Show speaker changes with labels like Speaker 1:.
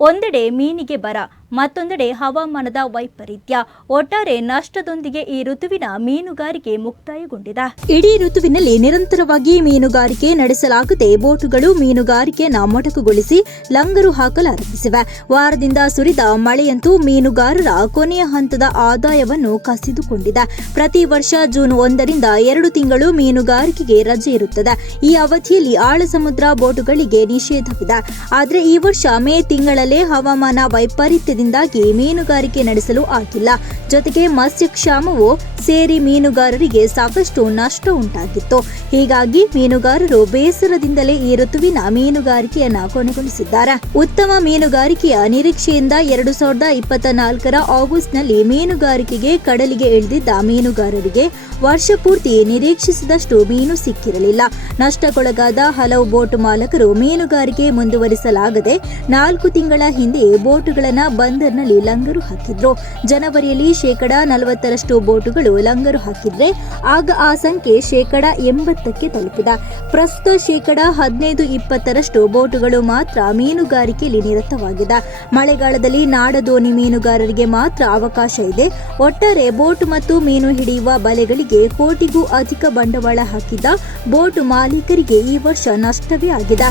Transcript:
Speaker 1: ಒಂದೆಡೆ ಮೀನಿಗೆ ಬರ. ಮತ್ತೊಂದೆಡೆ ಹವಾಮಾನದ ವೈಪರೀತ್ಯ. ಒಟ್ಟಾರೆ ನಷ್ಟದೊಂದಿಗೆ ಈ ಋತುವಿನ ಮೀನುಗಾರಿಕೆ ಮುಕ್ತಾಯಗೊಂಡಿದೆ. ಇಡೀ ಋತುವಿನಲ್ಲಿ ನಿರಂತರವಾಗಿ ಮೀನುಗಾರಿಕೆ ನಡೆಸಲಾಗದೆ ಬೋಟುಗಳು ಮೀನುಗಾರಿಕೆಯನ್ನು ಮೊಟಕುಗೊಳಿಸಿ ಲಂಗರು ಹಾಕಲಾರಂಭಿಸಿವೆ. ವಾರದಿಂದ ಸುರಿದ ಮಳೆಯಂತೂ ಮೀನುಗಾರರ ಕೊನೆಯ ಹಂತದ ಆದಾಯವನ್ನು ಕಸಿದುಕೊಂಡಿದೆ. ಪ್ರತಿ ವರ್ಷ ಜೂನ್ ಒಂದರಿಂದ ಎರಡು ತಿಂಗಳು ಮೀನುಗಾರಿಕೆಗೆ ರಜೆ ಇರುತ್ತದೆ. ಈ ಅವಧಿಯಲ್ಲಿ ಆಳ ಸಮುದ್ರ ಬೋಟುಗಳಿಗೆ ನಿಷೇಧವಿದೆ. ಆದರೆ ಈ ವರ್ಷ ಮೇ ತಿಂಗಳಲ್ಲೇ ಹವಾಮಾನ ವೈಪರೀತ್ಯದಿಂದಾಗಿ ಮೀನುಗಾರಿಕೆ ನಡೆಸಲು ಆಗಿಲ್ಲ. ಜೊತೆಗೆ ಮತ್ಸ್ಯಕ್ಷಾಮವು ಸೇರಿ ಮೀನುಗಾರರಿಗೆ ಸಾಕಷ್ಟು ನಷ್ಟ ಉಂಟಾಗಿತ್ತು. ಹೀಗಾಗಿ ಮೀನುಗಾರರು ಬೇಸರದಿಂದಲೇ ಈ ಋತುವಿನ ಮೀನುಗಾರಿಕೆಯನ್ನು ಕೊನೆಗೊಳಿಸಿದ್ದಾರೆ. ಉತ್ತಮ ಮೀನುಗಾರಿಕೆಯ ನಿರೀಕ್ಷೆಯಿಂದ ಎರಡು ಸಾವಿರದ ಇಪ್ಪತ್ತ ನಾಲ್ಕರ ಆಗಸ್ಟ್ನಲ್ಲಿ ಮೀನುಗಾರಿಕೆಗೆ ಕಡಲಿಗೆ ಇಳಿದಿದ್ದ ಮೀನುಗಾರರಿಗೆ ವರ್ಷ ಪೂರ್ತಿ ನಿರೀಕ್ಷಿಸಿದಷ್ಟು ಮೀನು ಸಿಕ್ಕಿರಲಿಲ್ಲ. ನಷ್ಟಕ್ಕೊಳಗಾದ ಹಲವು ಬೋಟ್ ಮಾಲಕರು ಮೀನುಗಾರಿಕೆ ಮುಂದುವರಿಸಲಾಗದೆ ನಾಲ್ಕು ತಿಂಗಳ ಹಿಂದೆ ಬೋಟುಗಳನ್ನ ಬಂದರ್ನಲ್ಲಿ ಲಂಗರು ಹಾಕಿದ್ರು. ಜನವರಿಯಲ್ಲಿ ಶೇಕಡ ನಲವತ್ತರಷ್ಟು ಬೋಟುಗಳು ಲಂಗರು ಹಾಕಿದ್ರೆ ಆಗ ಆ ಸಂಖ್ಯೆ ಶೇಕಡ ಎಂಬತ್ತಕ್ಕೆ ತಲುಪಿದ. ಪ್ರಸ್ತುತ ಶೇಕಡ ಹದಿನೈದು ಇಪ್ಪತ್ತರಷ್ಟು ಬೋಟುಗಳು ಮಾತ್ರ ಮೀನುಗಾರಿಕೆಯಲ್ಲಿ ನಿರತವಾಗಿದೆ. ಮಳೆಗಾಲದಲ್ಲಿ ನಾಡದೋಣಿ ಮೀನುಗಾರರಿಗೆ ಮಾತ್ರ ಅವಕಾಶ ಇದೆ. ಒಟ್ಟಾರೆ ಬೋಟ್ ಮತ್ತು ಮೀನು ಹಿಡಿಯುವ ಬಲೆಗಳಿಗೆ ಕೋಟಿಗೂ ಅಧಿಕ ಬಂಡವಾಳ ಹಾಕಿದ್ದ ಬೋಟ್ ಮಾಲೀಕರಿಗೆ ಈ ವರ್ಷ ನಷ್ಟವೇ ಆಗಿದೆ.